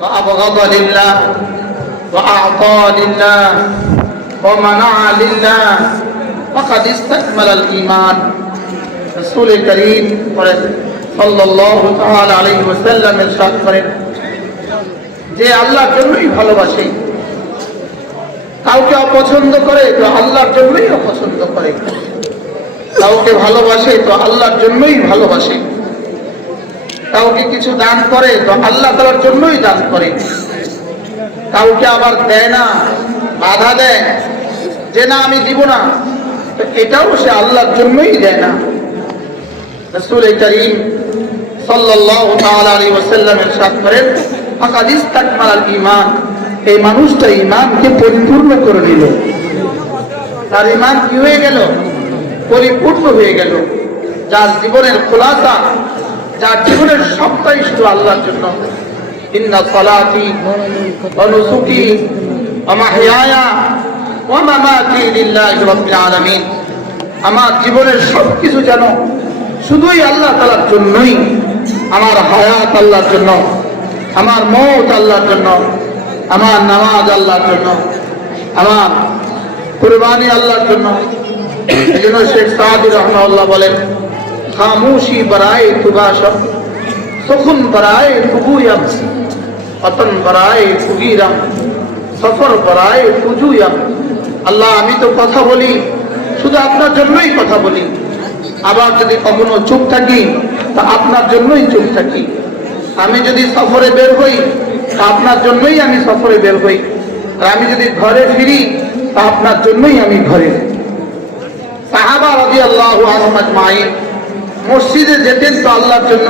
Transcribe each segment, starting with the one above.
وأبغض لله وأعطى لله ومنع لله فقد استكمل الإيمان رسول كريم صلى الله تعالى عليه وسلم ارشاد করেন যে আল্লাহর জন্যই ভালোবাসে কাউকে অপছন্দ করে তো আল্লাহর জন্যই অপছন্দ করে কাউকে ভালোবাসে তো আল্লাহর জন্যই ভালোবাসে কাউকে কিছু দান করে, তো আল্লাহ তালার জন্যই দান করে। কাউকে আবার দেয় না, বাধা দেয়। যে না, আমি দিব না। এটাও সে আল্লাহর জন্যই দেয় না। এই মানুষটা পরিপূর্ণ করে তার কি হয়ে গেল? পরিপূর্ণ হয়ে গেল। যার জীবনের খোলাসা যার জীবনের সবটাই শুধু আল্লাহর জন্য। ইন্না সালাতি ওয়া নুসুকি ওয়া মামাতি লিল্লাহি রাব্বিল আলামিন। আমার জীবনের সবকিছু যেন শুধুই আল্লাহ তালার জন্যই। আমার হায়াত আল্লাহর জন্য, আমার মৌত আল্লাহর জন্য, আমার নামাজ আল্লাহর জন্য, আমার কুরবানি আল্লাহর জন্য। এই জন্য শেখ সাহাদি রহমাল্লাহ বলেন খামুশি বরায় তুবাসম সুখুন বরায় তুবুয়াম অতন বরায় তুগিরাম সফর বরায় তুজুয়াম আল্লাহ, আমি তো কথা বলি, শুধু আপনার জন্যই কথা বলি। আবার যদি কখনো চুপ থাকি, তা আপনার জন্যই চুপ থাকি। আমি যদি সফরে বের হই, তা আপনার জন্যই আমি সফরে বের হই। আর আমি যদি ঘরে ফিরি, তা আপনার জন্যই আমি ঘরে সাহাবা রবি আল্লাহ আহমদ মাইন মসজিদে যেতেন তো আল্লাহর জন্য,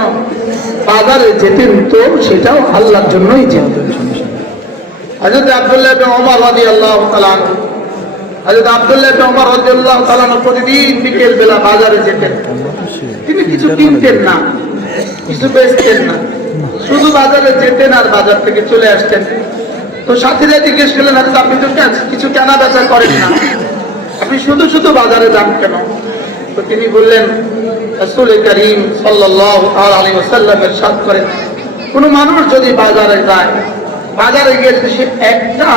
বাজারে যেতেন তো সেটাও আল্লাহর জন্যই যেতেন হজরত আব্দুল্লাহ ওমর রাদিয়াল্লাহু তাআলা আনহু, হযরত আব্দুল্লাহ ওমর রাদিয়াল্লাহু তাআলা আনহু প্রতিদিন বিকেল বেলা বাজারে যেতেন। তিনি কিছু কিনতেন না, কিছু বেচতেন না, শুধু বাজারে যেতেন আর বাজার থেকে চলে আসতেন। তো সাথীরা জিজ্ঞেস করলেন, হযরত, আপনি তো কিছু কেনা বেচা করেন না? আপনি শুধু শুধু বাজারে যান কেন? তো তিনি বললেন রাসূল করিম সাল্লাল্লাহু তাআলা আলাইহি ওয়াসাল্লাম ইরশাদ করেন, কোন মানুষ যদি বাজারে যায়, বাজারে গিয়ে সে একটা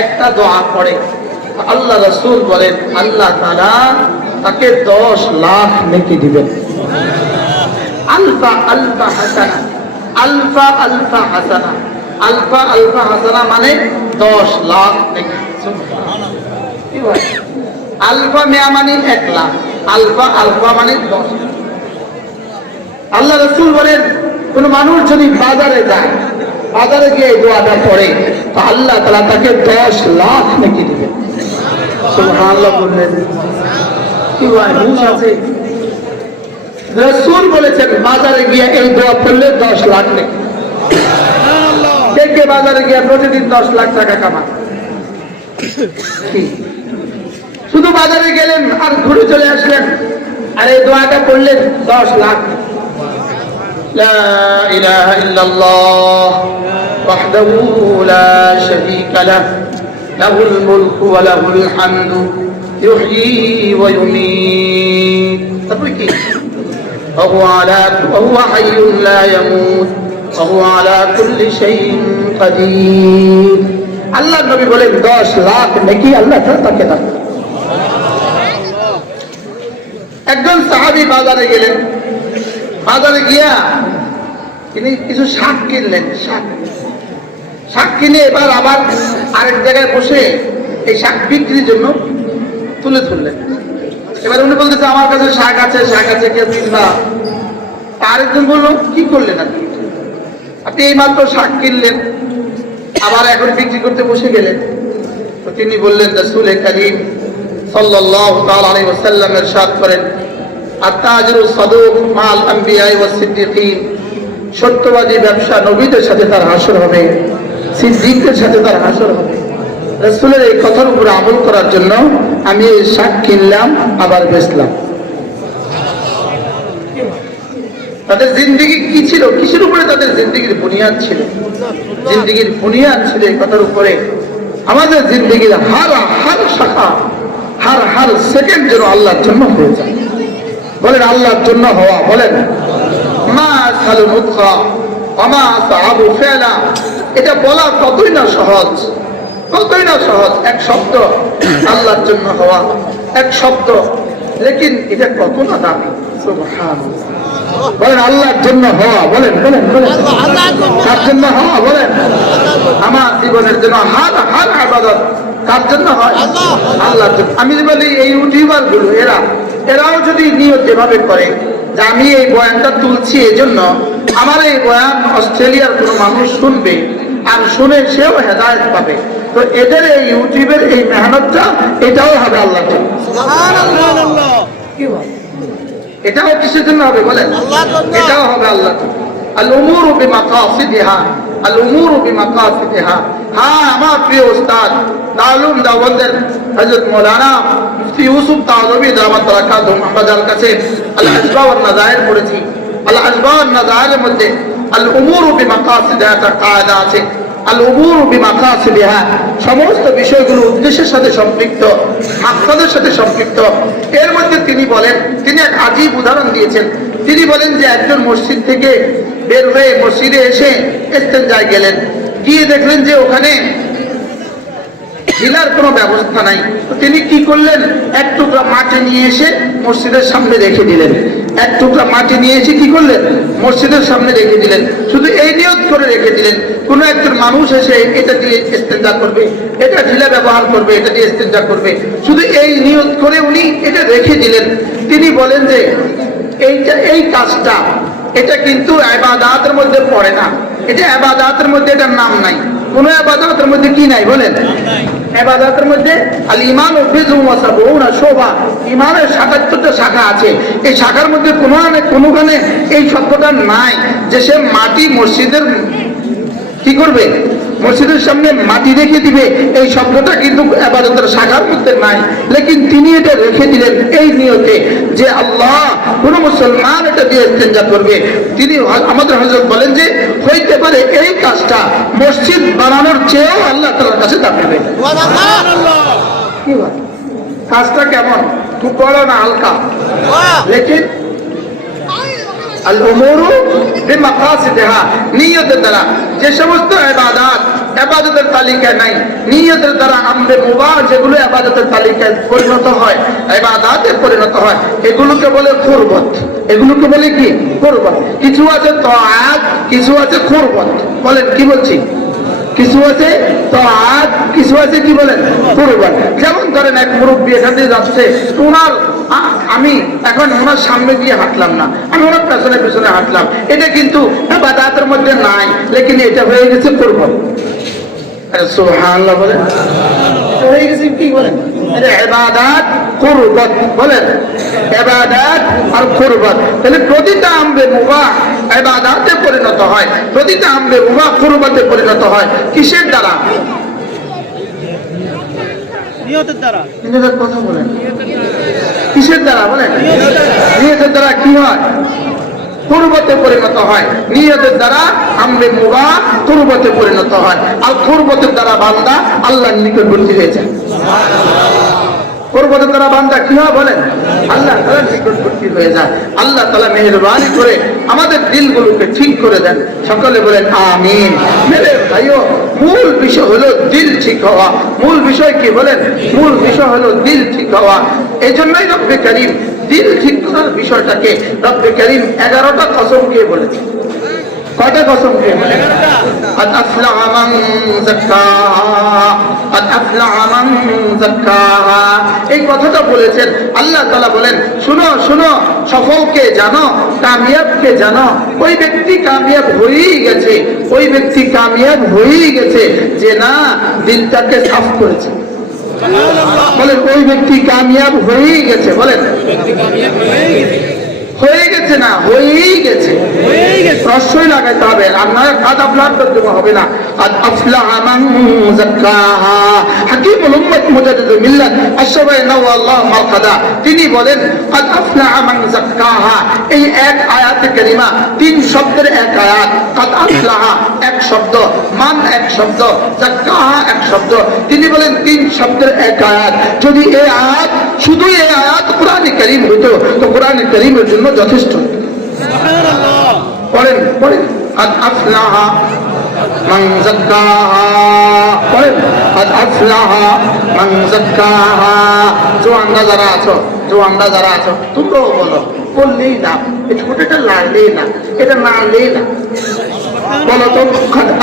একটা দোয়া করে আল্লাহ রসুল বলেন, আল্লাহ তারা তাকে দশ লাখ নেকি দিবেন। আলফা আলফা হাসানা, আলফা আলফা হাসানা, আলফা আলফা হাসানা মানে দশ লাখ নেকি? আলফা মেয়া মানে এক লাখ। আলফা আলফা মানে দশ। আল্লাহ রসুল বলেন, কোন মানুষ যদি বাজারে যায়, বাজারে গিয়ে এই দোয়াটা পড়ে, তো আল্লাহ তালা তাকে দশ লাখ নাকি দিবে। রসুল বলেছেন, বাজারে গিয়ে এই দোয়া পড়লে দশ লাখ নাকি। বাজারে গিয়ে প্রতিদিন দশ লাখ টাকা কামান কি? শুধু বাজারে গেলেন আর ঘুরে চলে আসলেন আর এই দোয়াটা করলেন দশ লাখ لا إله إلا الله وحده لا شريك له له الملك وله الحمد يحيي ويميت تبكي وهو على وهو حي لا يموت وهو على كل شيء قدير আল্লাহ নবী বলেন দশ লাখ নাকি আল্লাহ তাকে দান একজন সাহাবি বাজারে গেলেন। বাজারে গিয়া তিনি কিছু শাক কিনলেন, শাক। শাক কিনে এবার আবার আরেক জায়গায় বসে এই শাক বিক্রির জন্য তুলে ধরলেন। এবার উনি বলতেছে, আমার কাছে শাক আছে শাক আছে, কেউ কিনবা আরেকজন বলল, কি করলেন আপনি? আপনি এই মাত্র শাক কিনলেন, আবার এখন বিক্রি করতে বসে গেলেন। তো তিনি বললেন রসুল করিম সত্যবাদী ব্যবসা নবীদের সাথে তার হাসর হবে, সিদ্দিকদের সাথে তার হাসর হবে। রসুলের এই কথার উপরে আমল করার জন্য আমি এই শাক কিনলাম, আবার বেচলাম। তাদের জিন্দিগি কি ছিল? কিসের উপরে তাদের জিন্দিগির বুনিয়াদ ছিল? জিন্দিগির বুনিয়াদ ছিল এই কথার উপরে। আমাদের জিন্দিগির হার হার শাখা হার হার সেকেন্ড যেন আল্লাহর জন্য হয়ে যায়। বলেন আল্লাহর জন্য হওয়া বলেন মা সালু মুখা আমা সাহাবু ফেলা এটা বলা কতই না সহজ কতই না সহজ এক শব্দ আল্লাহর জন্য হওয়া এক শব্দ। লেকিন এটা কত না দামি। বলেন আল্লাহর জন্য হওয়া বলেন বলেন বলেন। কার জন্য হওয়া বলেন। আমার জীবনের জন্য হার হার আবাদত। কার জন্য হয়। আল্লাহর জন্য। আমি বলি এই ইউটিউবারগুলো এরা এরাও যদি নিয়ত যেভাবে করে যে আমি এই বয়ানটা তুলছি এই জন্য আমার এই বয়ান অস্ট্রেলিয়ার কোনো মানুষ শুনবে আর শুনে সেও হেদায়ত পাবে। তো এদের এই ইউটিউবের এই মেহনতটা এটাও হবে বল? এটাও কিসের জন্য হবে বলেন। এটাও হবে আল্লাহ আল উমুরু আল উমুরু বিমাকাসিদিহা হ্যাঁ আমার প্রিয় উস্তাদ দালুম দাওবন্দের হযরত মাওলানা মুফতি ইউসুফ দামাত বারাকাতুহু আমরা কাছে আল আসবা ওয়ান নাযায়ের পড়েছি। আল আসবা ওয়ান মধ্যে আল উমুরু বিমাকাসিদিহা একটা কায়দা আছে। আল আছে বিহা সমস্ত বিষয়গুলো উদ্দেশ্যের সাথে সম্পৃক্ত, মাকসাদের সাথে সম্পৃক্ত। এর মধ্যে তিনি বলেন, তিনি এক আজীব উদাহরণ দিয়েছেন। তিনি বলেন যে একজন মসজিদ থেকে বের হয়ে মসজিদে এসে ইস্তেঞ্জায় গেলেন। গিয়ে দেখলেন যে ওখানে ঢিলার কোনো ব্যবস্থা নাই। তিনি কি করলেন? এক টুকরা মাটি নিয়ে এসে মসজিদের সামনে রেখে দিলেন। এক টুকরা মাটি নিয়ে এসে কি করলেন? মসজিদের সামনে রেখে দিলেন। শুধু এই নিয়ত করে রেখে দিলেন। কোন একজন মানুষ এসে এটা দিয়ে ইস্তেঞ্জা করবে, এটা ঢিলা ব্যবহার করবে, এটা দিয়ে ইস্তেঞ্জা করবে। শুধু এই নিয়ত করে উনি এটা রেখে দিলেন। তিনি বলেন যে, এইটা, এই কাজটা, এটা কিন্তু আবাদাতের মধ্যে পড়ে না। এটা আবাদাতের মধ্যে এটার নাম নাই। কোন আবাদতের মধ্যে কি নাই বলেন? আবাদতের মধ্যে আল ইমান ও বিজু ওয়াসাবুনা শোভা। ইমানের সাতাত্তরটা শাখা আছে। এই শাখার মধ্যে কোনো কোনোখানে এই শব্দটা নাই যে সে মাটি মসজিদের কি করবে? মসজিদের সামনে মাটি রেখে দিবে এই শব্দটা কিন্তু আবাদতের শাখার মধ্যে নাই। লেকিন তিনি এটা রেখে দিলেন এই নিয়তে যে আল্লাহ কোন মুসলমান এটা দিয়ে ইস্তেঞ্জা করবে। তিনি আমাদের হজরত বলেন যে হইতে পারে এই কাজটা মসজিদ বানানোর চেয়েও আল্লাহ তালার কাছে দাম নেবে। কাজটা কেমন? খুব বড় না হালকা? লেকিন যে সমস্ত তালিকায় নাই, নিয়তের দ্বারা মুবাহ যেগুলো তালিকায় পরিণত হয় পরিণত হয়, এগুলোকে বলে এগুলোকে বলে কি? কিছু আছে তাআত, কিছু আছে কুরবত। বলেন, কি বলছি? কিছু আছে তাআত, কিছু আছে কি বলেন? কুরবত। যেমন ধরেন এক মুরব্বী এখান দিয়ে যাচ্ছে ওনার আ- আমি এখন ওনার সামনে দিয়ে হাঁটলাম না। আমি ওনার পেছনে পেছনে হাঁটলাম। এটা কিন্তু বাদাতের মধ্যে নাই, লেকিন এটা হয়ে গেছে ইবাদতে পরিণত হয়। প্রতিটা আমবে পরিণত হয়। কিসের দ্বারা? কিসের দ্বারা বলেন দ্বারা কি হয়? পরিণত হয়। দ্বারা পরিণত হয়। আর কুরবতের দ্বারা বান্দা আল্লাহ নিকটবর্তী হয়ে যায়। কুরবতের দ্বারা বান্দা, কি বলেন? আল্লাহ তাআলার নিকটবর্তী হয়ে যায় আল্লাহ তাআলা মেহেরবানি করে আমাদের দিলগুলোকে ঠিক করে দেন। সকলে বলেন আমিন। মেরে ভাইও, মূল বিষয় হলো দিল ঠিক হওয়া। মূল বিষয় কি বলেন? মূল বিষয় হলো দিল ঠিক হওয়া। এই জন্যই রব্বে করিম দিল ঠিক করার বিষয়টাকে রব্বে করিম এগারোটা কসম কে বলেছে কয়টা কসম কে قد أفلح من زكاها قد أفلح من زكاها এই কথাটা বলেছেন আল্লাহ তাআলা বলেন শুনো শুনো সফলকে জানো কামিয়াবকে জানো ওই ব্যক্তি কামিয়াব হয়েই গেছে ওই ব্যক্তি কামিয়াব হয়েই গেছে যে না দিলটাকে সাফ করেছে বলেন ওই ব্যক্তি কামিয়াব হয়েই গেছে বলেন হয়ে গেছে না হয়েই গেছে। প্রশ্রয় লাগাইতে হবে আপনার হবে না। উম্মত মিল্লাত তিনি বলেন এই এক আয়াতে কারিমা তিন শব্দের এক আয়াত। আফলাহা এক শব্দ মান এক শব্দ এক শব্দ। তিনি বলেন তিন শব্দের এক আয়াত। যদি এই আয়াত শুধু এই আয়াত কোরআনে করিম হইতো তো কোরআনে করিমের জন্য যথেষ্ট পড়েন পড়েন আদ আফলাহা মান যাক্কাহা পড়েন আদ আফলাহা মান যাক্কাহা জোয়ানরা যারা আছো জোয়ানরা যারা আছো তোমরাও বলো বললেই না এই ছোটটা লাগলেই না এটা না না বলো তো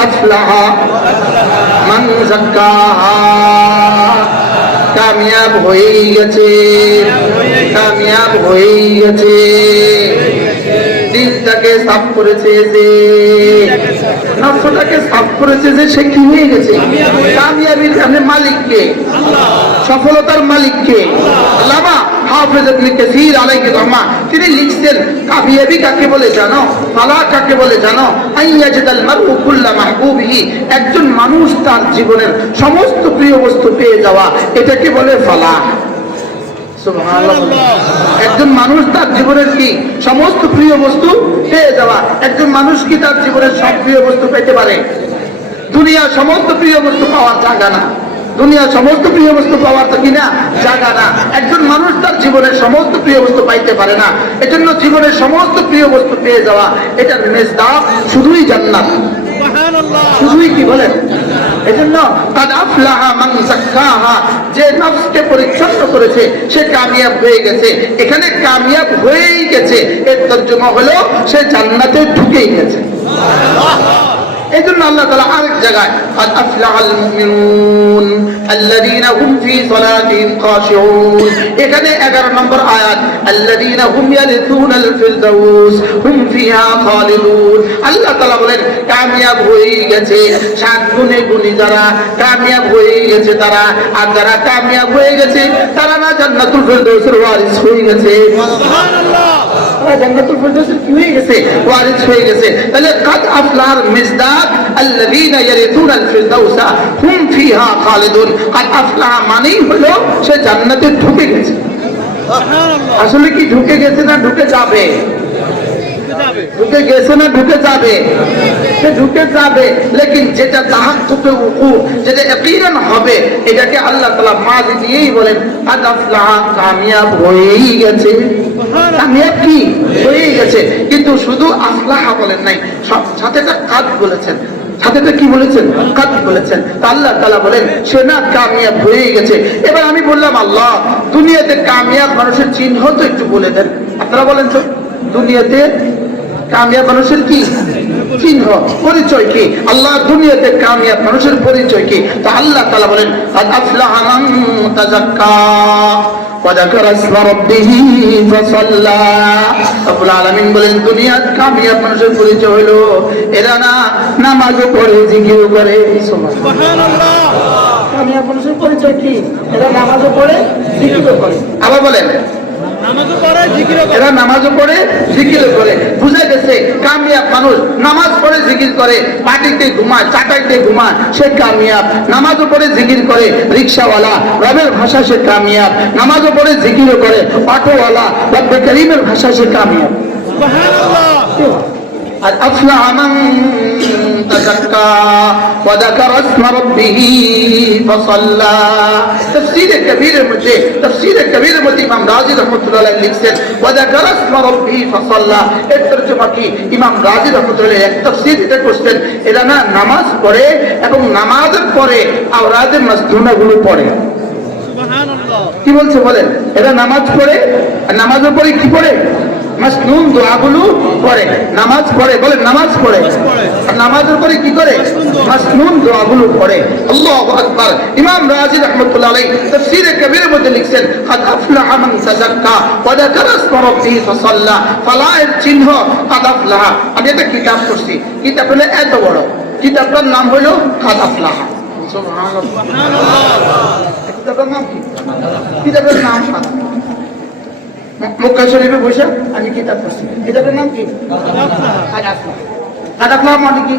আফলাহা মান যাক্কাহা কামিয়াব হয়ে গেছে। কামিয়াব হয়ে গেছে। দিলটাকে সাফ করেছে যে নষ্টটাকে সাফ করেছে যে সে কি হয়ে গেছে। কামিয়াবির মালিককে মালিককে। সফলতার মালিককে। আল্লামা তিনি লিখছেন কাকে বলে জানো? ফালা কাকে বলে জানো? আইয়াজদাল মারউ একজন মানুষ তার জীবনের সমস্ত প্রিয় বস্তু পেয়ে যাওয়া, এটাকে বলে ফালা। একজন মানুষ তার জীবনের কি সমস্ত প্রিয় বস্তু পেয়ে যাওয়া, একজন মানুষ কি তার জীবনের সব প্রিয় বস্তু পেতে পারে? দুনিয়ার সমস্ত প্রিয় বস্তু পাওয়ার জায়গা না। দুনিয়ার সমস্ত প্রিয় বস্তু পাওয়ার তো কিনা জায়গা না। একজন মানুষ তার জীবনের সমস্ত প্রিয় বস্তু পাইতে পারে না। এজন্য জীবনের সমস্ত প্রিয় বস্তু পেয়ে যাওয়া এটার মেজদাব শুধুই জান্নাত। শুধুই কি বলেন? এজন্য যে নফসকে পরিচ্ছন্ন করেছে সে কামিয়াব হয়ে গেছে। এখানে কামিয়াব হয়েই গেছে। এর তর্জমা হলো সে জান্নাতে ঢুকেই গেছে। এই জন্য আল্লাহ তালা আরেক জায়গায় قد أفلح المؤمنون الذين هم في صلاتهم خاشعون এখানে 11 নম্বর আয়াত الذين هم يرثون الفردوس هم فيها خالدون আল্লাহ তাআলা বলেন কামিয়াব হয়ে গেছে সাত গুণে গুণী যারা কামিয়াব হয়ে গেছে তারা আর যারা কামিয়াব হয়ে গেছে তারা না জান্নাতুল ফিরদৌসের ওয়ারিস হয়ে গেছে সুবহানাল্লাহ তারা জান্নাতুল কি হয়ে গেছে? ওয়ারিস হয়ে গেছে। তাহলে কাদ আফলার মিজদাক আল্লাযীনা ফিরদাউসা হুম ফিহা খালিদুন। কাদ আফলাহ মানেই হলো সে জান্নাতে ঢুকে গেছে। আসলে কি ঢুকে গেছে না ঢুকে যাবে? ঢুকে গেছে না ঢুকে যাবে? সে ঢুকে যাবে লেকিন যেটা তাহার চোখে উকু যেটা হবে এটাকে আল্লাহ তাআলা মাঝে দিয়েই বলেন কাদ আফলাহ কামিয়াব হয়েই গেছে। এবার আমি বললাম, আল্লাহ, দুনিয়াতে কামিয়াব মানুষের চিহ্ন তো একটু বলে দেন। আপনারা বলেন তো, দুনিয়াতে কামিয়াব মানুষের কি? চিহ্ন। পরিচয় কি? আল্লাহ, দুনিয়াতে কামিয়াব মানুষের পরিচয় কি? তা আল্লাহ তালা বলেন আফলাহ وذكر اسم ربه فصلى রব্বুল আলামিন বলেন দুনিয়ার কামিয়াব মানুষের পরিচয় হলো এরা না নামাজও পড়ে জিকিরও করে সুবহানাল্লাহ কামিয়াব মানুষের পরিচয় কি এরা নামাজও পড়ে জিকিরও করে আবার বলেন এরা নামাজও পড়ে জিকির করে। বুঝে গেছে কামিয়াব মানুষ নামাজ পড়ে জিকির করে। পাটিতে ঘুমায় চাটাইতে ঘুমায় সে কামিয়াব। নামাজও পড়ে জিকির করে। রিক্সাওয়ালা রবের ভাষা সে কামিয়াব। নামাজও পড়ে জিকিরও করে। অটোওয়ালা রব্বে করিমের ভাষা সে কামিয়াব। আর আফলা আমান تزكى وذكر اسم ربه فصلى تفسير كبير تفسير كبير امام وذكر اسم ربه فصلى নামাজ পড়ে এবং নামাজের পরে আওরাদে পড়ে কি বলছে বলেন এরা নামাজ পড়ে আর নামাজের পরে কি পড়ে মাসনুন দোয়াগুলো পড়ে নামাজ পড়ে বলে নামাজ পড়ে পড়ে। আর নামাজের পরে কি করে মাসনুন দোয়াগুলো পড়ে আল্লাহু আকবার ইমাম রাজি রাহমাতুল্লাহ আলাইহি তাফসীরে কবিরের মধ্যে লিখছেন قد افلح من تزكى وذكر اسم ربه فصلى ফালা এর চিহ্ন قد افلح আমি একটা কিতাব পড়ছি কিতাব হলো এত বড় কিতাবটার নাম হলো قد افلح সুবহানাল্লাহ কিতাবের নাম কি কিতাবের নাম সাদা মক্কা শরীফে বসে আমি কিতাব পড়ছি। কিতাবের নাম কি? কাটাফলা মানে কি?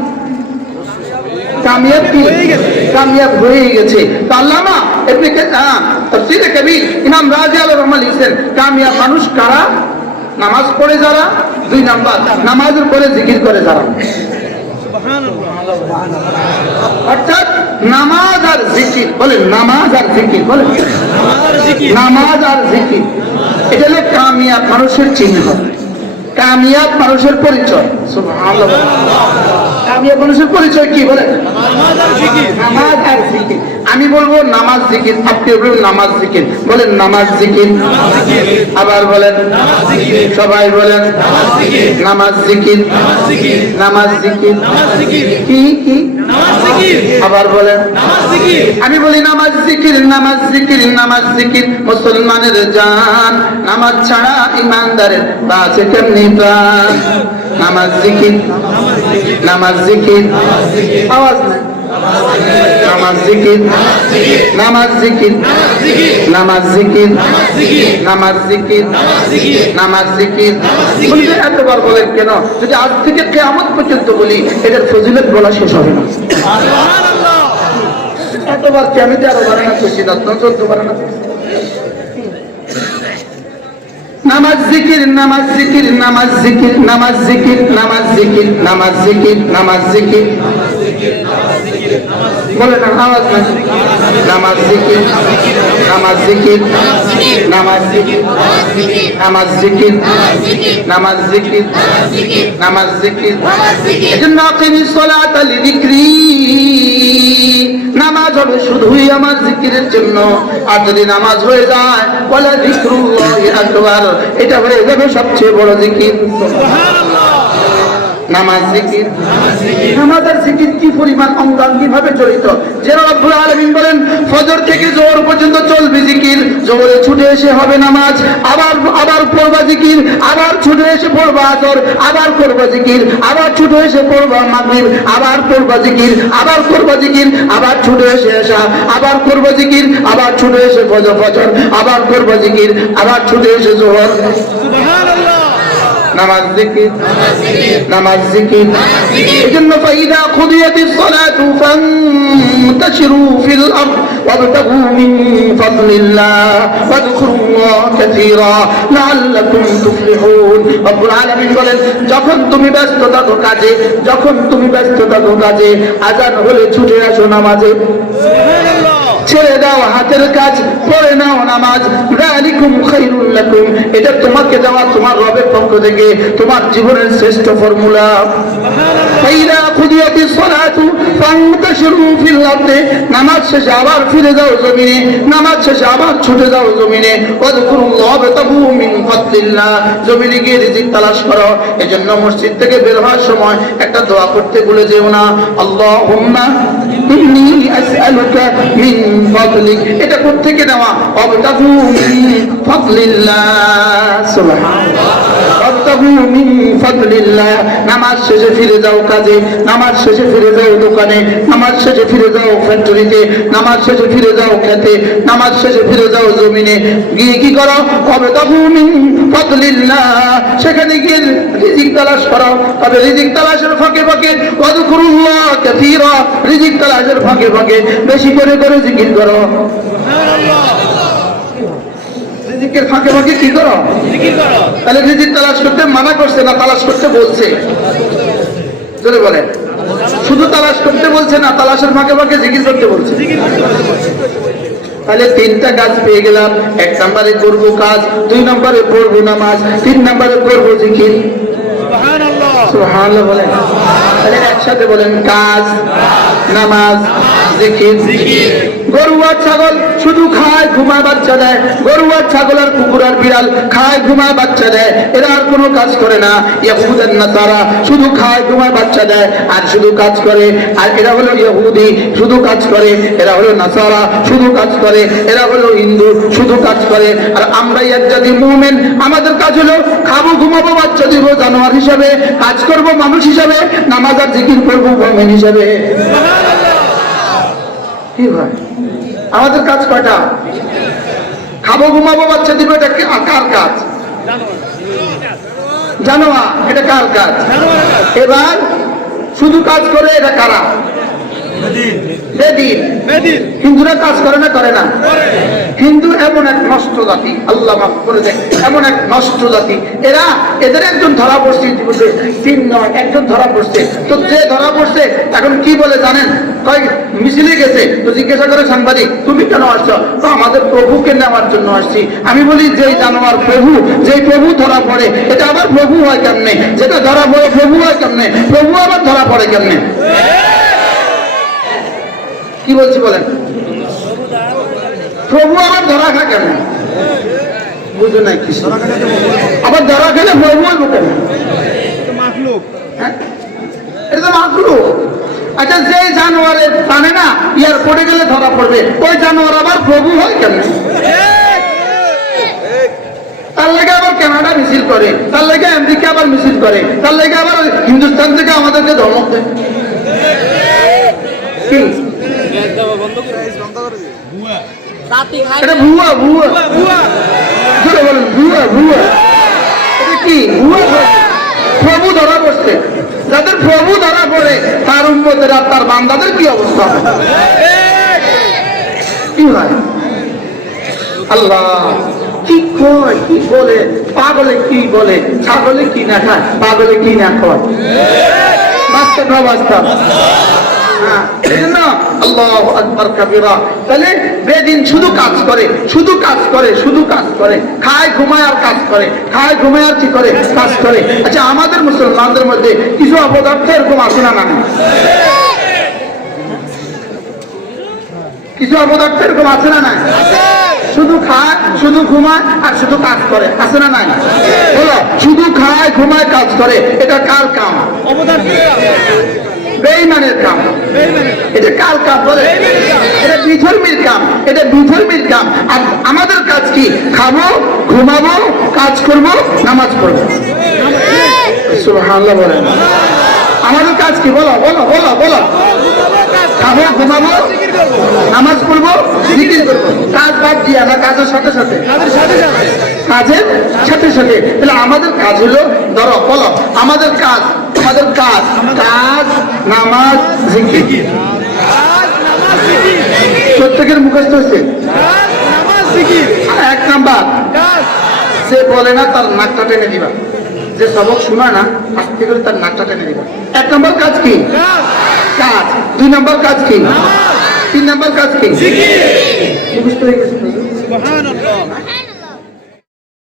কামিয়াব মানুষ কারা? নামাজ পড়ে যারা? দুই নাম্বার, নামাজের পরে জিকির করে যারা। অর্থাৎ নামাজ আর জিকির বলে নামাজ আর জিকির বলে নামাজ আর জিকির এটা হলো কামিয়াব মানুষের চিহ্ন কামিয়াব মানুষের পরিচয় কামিয়াব মানুষের পরিচয় কি বলেন নামাজ আর জিকির আমি বলব নামাজ জিকির আপনি বলবেন নামাজ জিকির বলেন নামাজ জিকির আবার বলেন সবাই বলেন নামাজ জিকির নামাজ জিকির নামাজ জিকির কি কি আবার বলেন আমি বলি নামাজ জিকির নামাজ জিকির নামাজ জিকির মুসলমানের জান। নামাজ ছাড়া ইমানদারের বাঁচে কেমনি প্রাণ? নামাজ জিকির। নামাজ জিকির। আওয়াজ নাই। নামাজ জিকির। নামাজ জিকির। নামাজ জিকির। নামাজ জিকির। নামাজ জিকির। কেন? যদি আজ থেকে কেয়ামত পর্যন্ত বলি এটার ফজিলত বলা শেষ হবে না। এতবার কি আমি তেরো বারে না খুশি চোদ্দ বারে না নামাজ জিকির নামাজ জিকির নামাজ জিকির নামাজ জিকির নামাজ জিকির নামাজ জিকির নামাজ জিকির। বলে না আওয়াজ না নামাজ জিকির নামাজ জিকির নামাজ জিকির নামাজ জিকির নামাজ জিকির নামাজ জিকির। এজন্য আকিমি সলাত লিযিকরি নামাজ হবে শুধুই আমার জিকিরের জন্য। আর যদি নামাজ হয়ে যায় বলে জিক্রুল্লাহি এটা হয়ে যাবে সবচেয়ে বড় জিকির। আবার আবার জিকির, আবার ছুটে এসে পড়বা আসর, আবার করবা জিকির, আবার ছুটে জিকির, আবার করবা জিকির, আবার ছুটে এসে এসা, আবার করবা জিকির, আবার ছুটে এসে ফজর ফজর, আবার করবা জিকির, আবার ছুটে এসে জোহর। যখন তুমি ব্যস্ত থাকো কাজে, যখন তুমি ব্যস্ত থাকো কাজে, আজান হলে ছুটে আসো নামাজে। ছেড়ে দাও হাতের কাজ পড়ে নাও নামাজ। এটা তোমাকে দেওয়া তোমার রবের পক্ষ থেকে তোমার জীবনের শ্রেষ্ঠ ফর্মুলা। ফাইদা খুদিয়াতিস সালাতু ফান্তাশিরু ফিল আরদি। নামাজ শেষে আবার ফিরে যাও জমিনে নামাজ শেষে আবার ছুটে যাও জমিনে। ওয়াযকুরুল্লাহ ওয়াবতাগু মিন ফাদলিল্লাহ। জমিনে গিয়ে রিজিক তালাশ করো। এজন্য মসজিদ থেকে বের হওয়ার সময় একটা দোয়া করতে ভুলে যেও না। আল্লাহুম্মা ইন্নী আসআলুকা মিন ফাদলিক। এটা কোত্থেকে নেওয়া? ওয়াবতাগু মিন ফাদলিল্লাহ। সুবহানাল্লাহ। ওয়াবতাগু মিন ফাদলিল্লাহ। নামাজ শেষে ফিরে যাও কাজে। নামাজ শেষে ফিরে যাও দোকানে। নামাজ শেষে ফিরে যাও ফ্যাক্টরিতে। নামাজ শেষে ফিরে যাও খেতে। নামাজ শেষে ফিরে যাও জমিনে। গিয়ে কি করো? ওয়াবতাগু মিন ফাদলিল্লাহ। সেখানে গিয়ে রিজিক তালাশ করো তবে রিজিক তালাশের ফাঁকে ফাঁকে ওয়াযকুরুল্লাহ কাসীরা। রিজিক তালাশের ফাঁকে ফাঁকে বেশি করে করে জিকির করো। রিজিকের ফাঁকে ফাঁকে কি করো? তাহলে রিজিক তালাশ করতে মানা করছে না তালাশ করতে বলছে? জোরে বলেন। শুধু তালাশ করতে বলছে না তালাশের ফাঁকে ফাঁকে জিকির করতে বলছে। জিকির করতে বলছে। তাহলে তিনটা কাজ পেয়ে গেলাম। এক নম্বরে করব কাজ দুই নম্বরে পড়ব নামাজ তিন নম্বরে করব জিকির। বলেন। তাহলে একসাথে বলেন কাজ। নামাজ জিকির। গরু আর ছাগল শুধু খায় ঘুমায় বাচ্চা দেয়। গরু আর ছাগল আর কুকুর আর বিড়াল খায় ঘুমায় বাচ্চা দেয়। এরা আর কোনো কাজ করে না। ইয়াহুদান না তারা শুধু খায় ঘুমায় বাচ্চা দেয় আর শুধু কাজ করে। আর এরা হলো ইহুদি শুধু কাজ করে। এরা হলো নাসারা শুধু কাজ করে। এরা হলো হিন্দু শুধু কাজ করে। আর আমরাই এক জাতি মুমেন। আমাদের কাজ হলো খাব ঘুমাবো বাচ্চা দিব জানোয়ার হিসাবে। কাজ করব মানুষ হিসাবে। নামাজ আর জিকির করব হিসাবে। কি হয় আমাদের কাজ কয়টা? খাব ঘুমাবো বাচ্চা দিব এটা কার কাজ? জানোয়া এটা কার কাজ? কাজ। এবার শুধু কাজ করে এটা কারা? বেদিন। হিন্দুরা কাজ করে না করে না। হিন্দু এমন এক নষ্ট জাতি আল্লাহ মাফ করে দেয় এমন এক নষ্ট জাতি। এরা এদের একজন ধরা পড়ছে তিন নয় একজন ধরা পড়ছে। তো যে ধরা পড়ছে এখন কি বলে জানেন? কয় মিছিলে গেছে। তো জিজ্ঞাসা করে সাংবাদিক তুমি কেন আসছো? তো আমাদের প্রভুকে নেওয়ার জন্য আসছি। আমি বলি যেই জানোয়ার প্রভু যেই প্রভু ধরা পড়ে এটা আবার প্রভু হয় কেমনে? যেটা ধরা পড়ে প্রভু হয় কেমনে? প্রভু আবার ধরা পড়ে কেমনে? কি বলছি বলেন? প্রভু আবার ধরা খা কেন? বুঝো নাই কি আবার ধরা খেলে প্রভু হইব কেন? হ্যাঁ? এটা তো মাকরু আচ্ছা যে জানোয়ারে জানে না ইয়ার পড়ে গেলে ধরা পড়বে ওই জানোয়ার আবার প্রভু হয় কেন? তার লেগে আবার কানাডা মিছিল করে তার লেগে আমেরিকা আবার মিছিল করে তার লেগে আবার হিন্দুস্তান থেকে আমাদেরকে ধমক দেয় কি? এটা ভুয়া ভুয়া। জোরে বলেন ভুয়া ভুয়া। এটা কি? ভুয়া ভুয়া। প্রভু ধরা পড়ছে। যাদের প্রভু ধরা পড়ে তার উন্মতের আর তার বান্দাদের কি অবস্থা? কি হয়? আল্লাহ কি কয় কি বলে পাগলে কি বলে ছাগলে কি না খায় পাগলে কি না খায়? বাস্তব না বাস্তব আচ্ছা আমাদের মুসলমানদের মধ্যে কিছু অপদার্থ এরকম আছে না না কিছু অপদার্থ এরকম আছে না নাই? শুধু খায়, শুধু ঘুমায় আর শুধু কাজ করে, আছে না নাই? বলো, শুধু খায়, ঘুমায়, কাজ করে, এটা কার কাম? অবদান বেইমানের কাম এটা কার কাম বলে। এটা বিধর্মীর কাম এটা বিধর্মীর কাম আর আমাদের কাজ কি? খাব, ঘুমাবো, কাজ করব, নামাজ পড়ব। সুবহানাল্লাহ বলেন। আমাদের কাজ কি? বলো বলো বলো বলো। খাব, ঘুমাবো, নামাজ পড়ব কাজ বাদ দিয়া না কাজের সাথে সাথে। কাজের সাথে সাথে। তাহলে আমাদের কাজ হলো, ধরো, বলো, আমাদের কাজ আমাদের কাজ। কাজ নামাজ জিকির। প্রত্যেকের মুখস্থ জিকির এক নাম্বার। সে বলে না তার নাকটা টেনে দিবা। যে সবক শোনা না আস্তে করে তার নাকটা টেনে দিবা। এক নম্বর কাজ কি? কাজ। দুই নম্বর কাজ কি? তিন নম্বর কাজ কি? মুখস্থ হয়ে গেছে